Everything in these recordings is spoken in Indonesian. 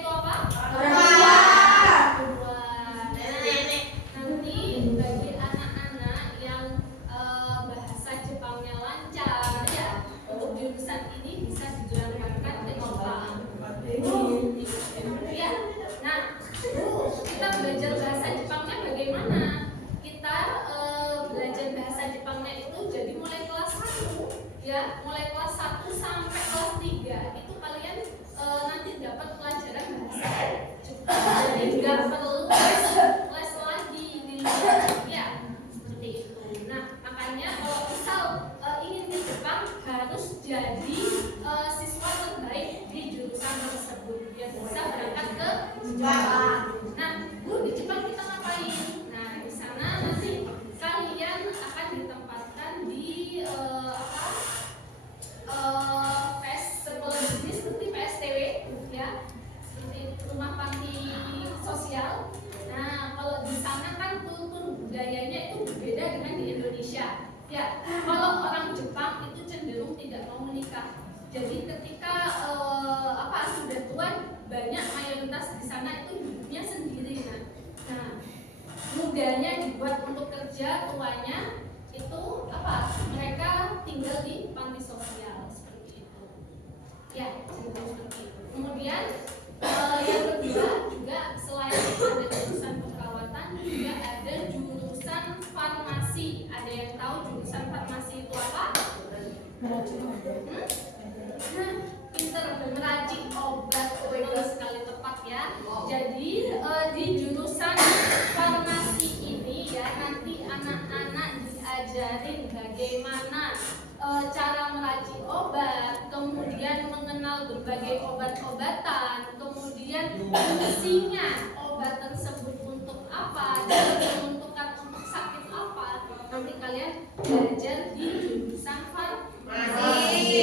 itu apa? Orang tua. Nanti bagi anak-anak yang bahasa Jepangnya lancar ya, untuk jurusan ini bisa diberangkatkan ke Jepang. Ya. Nah, kita belajar bahasa Jepangnya bagaimana? Kita belajar bahasa Jepangnya itu jadi mulai kelas 1 ya, mulai kelas 1 sampai kelas 3 itu kalian nanti dapat pelajaran bahasa Jepang. Jadi nggak perlu les lagi di luar ya, seperti itu. Nah, makanya kalau misal ingin di Jepang harus jadi siswa terbaik di jurusan tersebut biar bisa berangkat ke Jepang. Nah, Bu, di Jepang kita ngapain? Nah, di sana nanti kalian akan ditempatkan di PS sekolah jenis seperti PSTW ya, seperti rumah panti sosial. Nah, kalau di sana kan kultur budayanya itu berbeda dengan di Indonesia ya. Kalau orang Jepang itu cenderung tidak mau menikah. Jadi ketika sudah tua, banyak mayoritas di sana itu hidupnya sendiri. Nah, mudanya dibuat untuk kerja, tuanya itu mereka tinggal di panti sosial seperti itu. Ya, seperti itu. Kemudian yang kedua juga selain ada jurusan perawatan juga ada jurusan farmasi. Ada yang tahu jurusan farmasi itu apa? Nah, pinter meracik obat, betul sekali, tepat ya. Jadi di jurusan farmasi ini ya nanti anak-anak diajarin bagaimana cara meracik obat, kemudian mengenal berbagai obat-obatan, kemudian fungsinya obat tersebut untuk apa, dan diperuntukkan untuk sakit apa. Nanti kalian belajar di jurusan farmasi.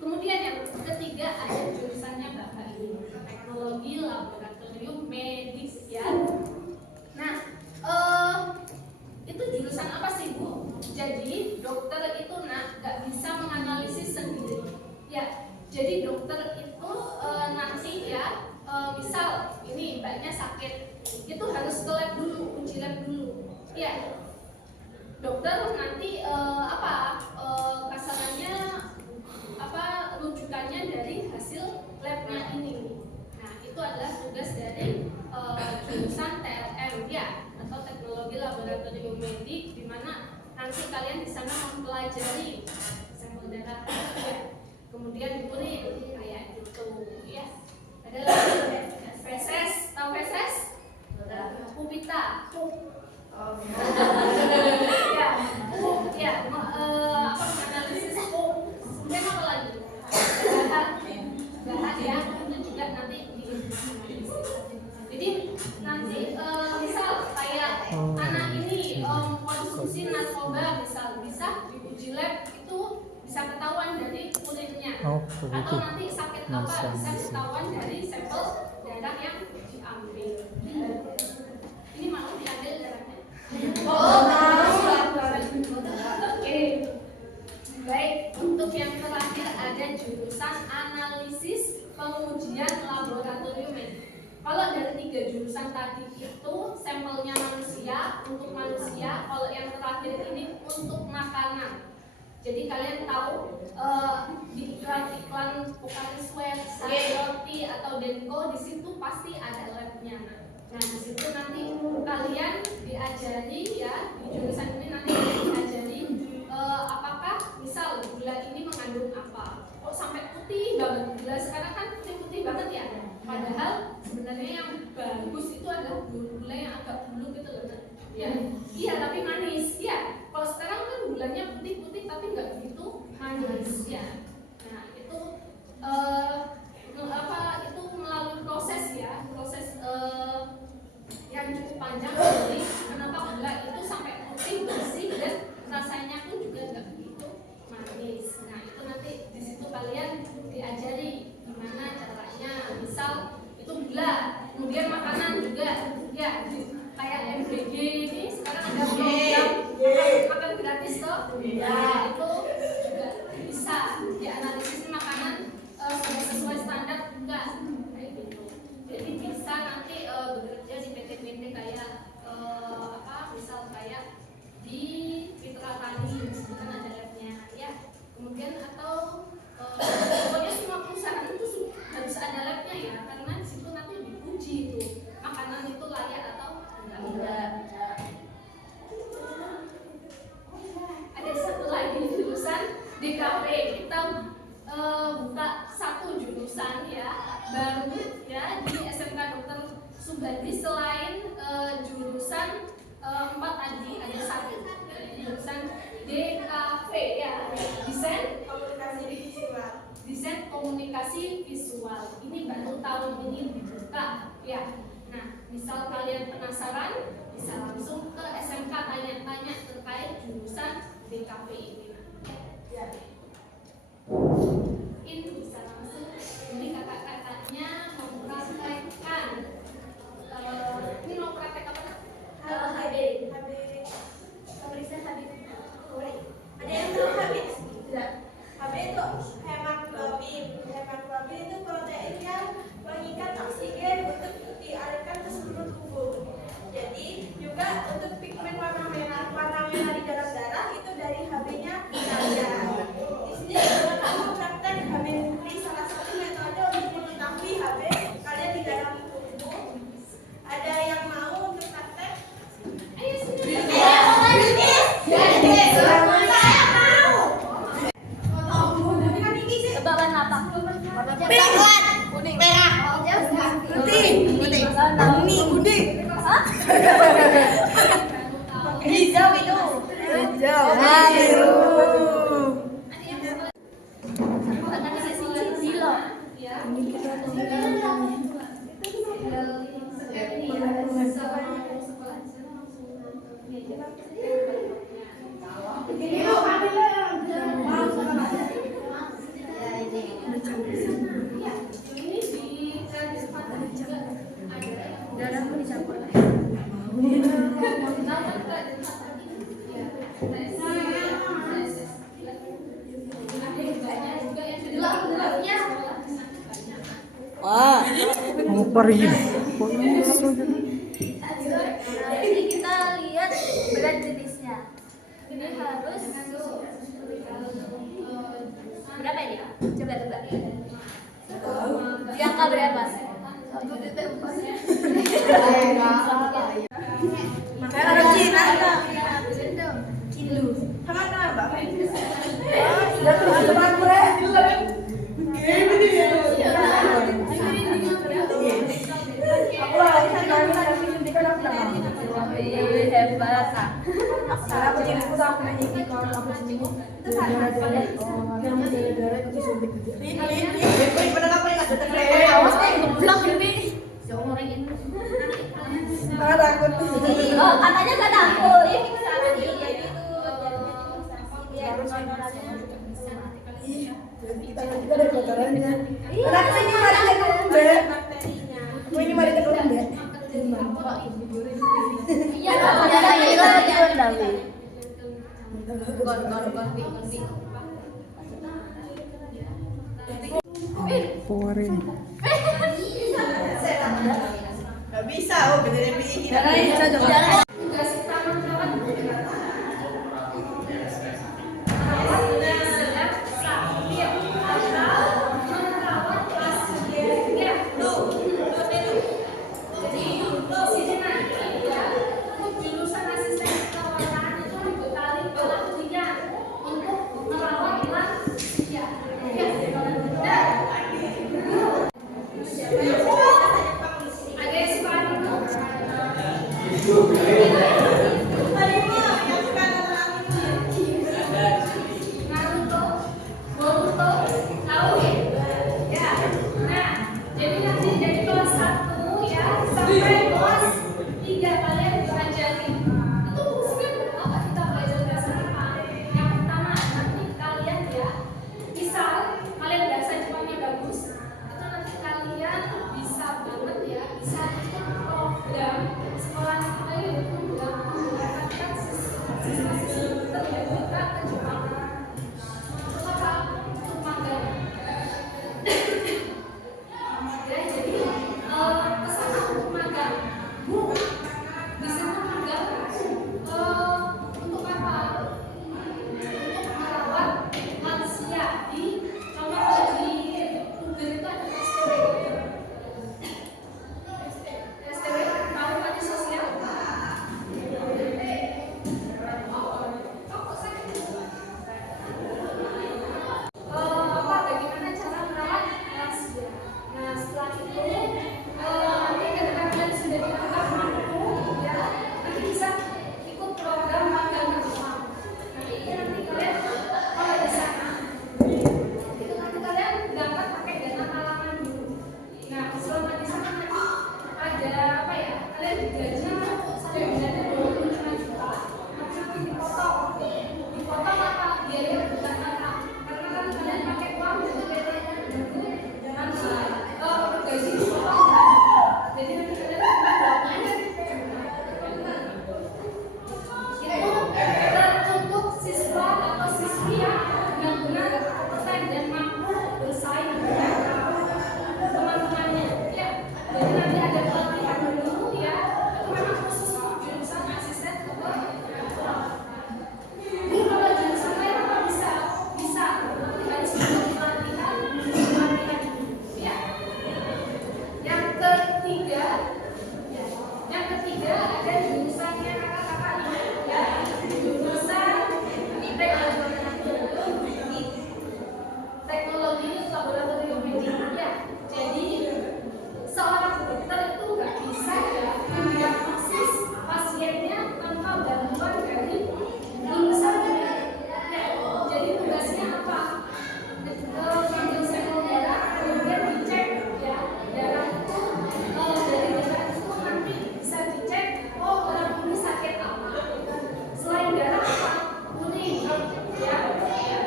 Kemudian yang ketiga ada jurusannya Bapak ini, teknologi laboratorium medis ya. Nah, itu jurusan apa sih Bu? Jadi dokter itu nggak bisa menganalisis sendiri. Ya, jadi dokter itu nanti ya, misal ini mbaknya sakit, itu harus ke lab dulu, uji lab dulu. Ya, dokter nanti kasarannya rujukannya dari hasil labnya ini. Nah, itu adalah tugas dari jurusan TLM ya, atau teknologi laboratorium medik, di mana nanti kalian di sana mempelajari sampel darah ya, kemudian diurin kayak gitu ya. Ada lagi feses, tahu feses? Pupita, ya, menganalisis kemudian apa lagi? Bahan ya, itu juga nanti jadi nanti misal kayak anak ini konsumsi narkoba misal, bisa diuji lab itu bisa ketahuan dari urinnya, atau nanti sakit apa bisa ketahuan dari sampel darah yang diambil. Ini mau diambil darahnya? Oke. Baik, untuk yang terakhir ada jurusan analisis pengujian laboratorium medik. Kalau dari 3 jurusan tadi itu sampelnya manusia, untuk manusia. Kalau yang terakhir ini untuk makanan. Jadi kalian tahu di iklan-iklan Pocari Sweat, Roti atau Denko, di situ pasti ada labnya. Nah, di situ nanti kalian diajari ya, di jurusan ini nanti diajari apakah misal gula ini mengandung apa. Kok sampai putih banget, gula sekarang kan putih-putih banget ya. Padahal sebenarnya yang bagus itu adalah gula yang agak bulu gitu loh. Ya, iya tapi manis ya. Kalau sekarang kan gulanya putih-putih tapi nggak begitu manis ya. Nah, itu itu melalui proses ya, proses yang cukup panjang. Jadi kenapa gula itu sampai putih bersih dan rasanya pun juga nggak begitu manis. Nah, itu nanti di situ kalian diajari gimana caranya. Misal itu gula, kemudian makanan juga ya, kayak MBG ini sekarang ada program makan gratis toh. Nah, itu juga bisa baru ya di SMK Dr. Subandi selain jurusan 4 tadi ada satu jurusan DKV ya, desain komunikasi visual. Ini baru tahun ini dibuka ya. Nah, misal kalian penasaran bisa langsung ke SMK tanya-tanya terkait jurusan DKV ini. Ya. Ini bisa langsung, ini kakak-kakaknya mempraktekkan. Ini mau praktek apa? HB. Pemeriksaan HB. Ada yang tahu HB? Tidak. HB itu hemoglobin. Hemoglobin itu protein yang mengikat oksigen untuk dialirkan ke seluruh tubuh. Jadi juga untuk pigmen warna merah di dalam darah itu dari HB-nya ada. Di sini juga kamu praktek HB Putri, salah satu metode untuk mengetahui HB kalian di dalam tubuh. Ada yang mau untuk praktek? Ayo sini. Kuning, merah, putih, kuning, hijau itu, biru. Wah, mau pergi. Jadi kita lihat berat jenisnya. Ini harus berapa ini? Coba. Di angka berapa? Kalau Cina Kilo. Hebat. Oh, katanya gak takut. Kita juga ada kotorannya. Kenapa ini mari ke Lumbe? Ini mari ke Lumbe. Iya, ada Pore. nggak bisa, bener ini. Tugas kawan-kawan itu nanti ketika kalian sudah dianggap mampu ya nanti bisa ikut program magang nasional. Nanti kalian kalau di sana itu nanti kalian dapat pakai dana talangan dulu. Nah selama di sana nanti ada apa ya, kalian digaji sampai bulannya 25 juta. Nanti dipotong apa biaya bulan apa, karena kan kalian pakai uang dari PT-nya dulu, nanti gaji dipotong kan. Jadi nanti kalian itu untuk siswa atau siswi yang benar-benar kompeten dan mampu bersaing dengan teman-temannya ya. Jadi nanti ada pelatihan dulu ya, itu memang khusus untuk jurusan asisten kedokteran. Ini kalau jurusan lain apa bisa tapi harus ikut pelatihan ya. Yang ketiga ada jurusannya kakak-kakak ini ya, jurusan teknologi laboratorium medik ya. Jadi seorang dokter itu nggak bisa ya mendiagnosis pasiennya tanpa bantuan dari lulusan ya. Jadi tugasnya apa? Ngambil sampel darah, kemudian dicek ya darah itu dari darah itu nanti bisa dicek orang ini sakit apa. Selain darah apa? Urin ya.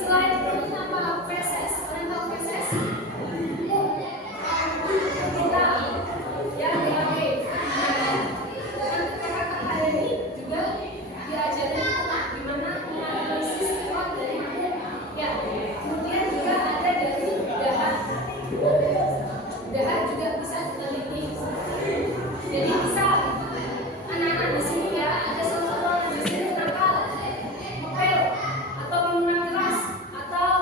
Selain urin apa? feses. Kalian tahu feses? Kita ya DAB. Kakak-kakak ini juga diajarin gimana menganalisis uang dari mana ya. Kemudian juga ada dari dahar juga bisa diteliti. Jadi bisa anak-anak di sini ya, ada salah satu orang di sini nakal, ngepel atau minuman keras atau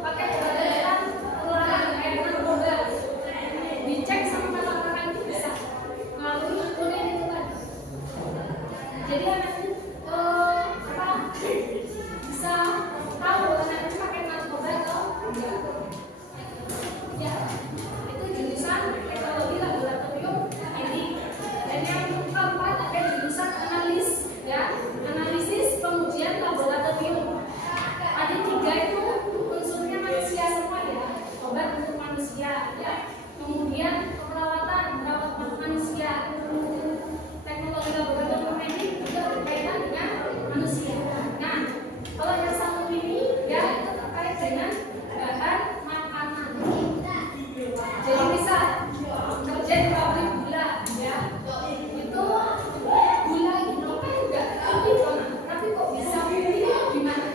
pakai obat-obatan terlarang kayak narkoba, dicek sama pakar itu bisa melalui urin itu tadi. Jadi anak itu bisa tahu anak itu pakai narkoba atau enggak. Ya, itu jurusan teknologi laboratorium medik. Dan yang keempat ada jurusan analis ya, analisis pengujian laboratorium. Ada 3 itu unsurnya manusia semua ya, obat untuk manusia ya, kemudian keperawatan merawat manusia, teknologi laboratorium medik juga berkaitan dengan manusia. Nah, kalau yang satu ini ya itu terkait dengan bahan makanan. Jadi bisa kerja di pabrik gula ya, itu gula itu kan enggak tapi kok bisa putih gimana?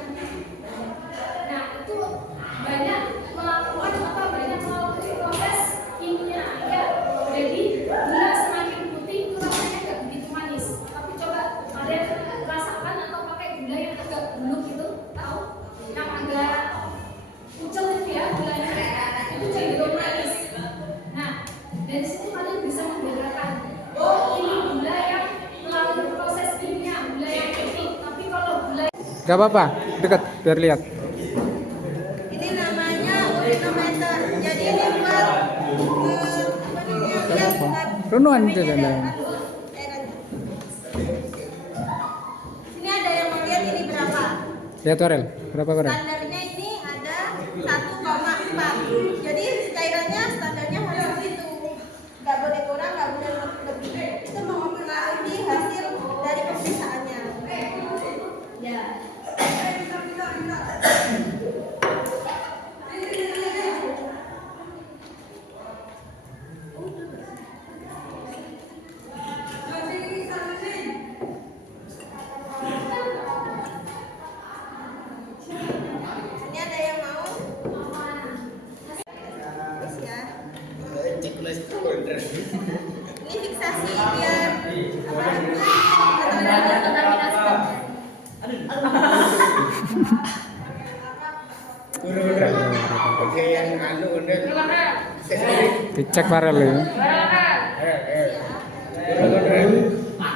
Nah itu banyak melakukan atau banyak melalui proses kimia ya. Jadi gula semakin putih itu rasanya enggak begitu manis. Tapi coba kalian rasakan atau pakai gula yang agak buluk itu, tahu? Yang agak pucet itu ya gulanya, itu cenderung manis. Nah dari situ kalian bisa membedakan, oh ini gula yang melalui proses kimia, gula yang putih. Tapi kalau gula Gak apa-apa, dekat biar lihat. Ini namanya urinometer. Jadi ini buat Runuan itu dan Ini ada yang mau lihat ini berapa? lihat Warel, berapa Warel? Standarnya ini ada 1,4. Jadi cairannya standarnya harus segitu. Nggak boleh kurang, nggak boleh lebih. Itu mempengaruhi hasil dari pemeriksaannya. Ya. Ini ada yang mau? Terus ya. Ini fiksasi biar Oke, yang anu udah Dicek Warel ya.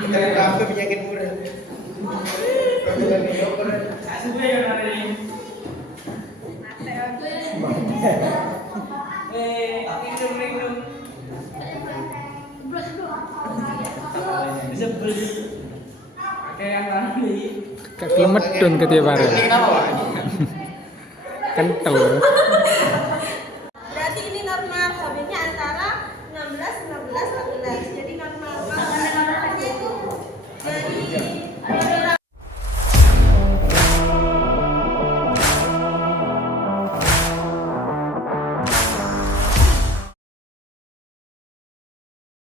kita berapa penyakit murah. Kayak kelemedun ke dia Farel. Kenapa, Pak? Kental.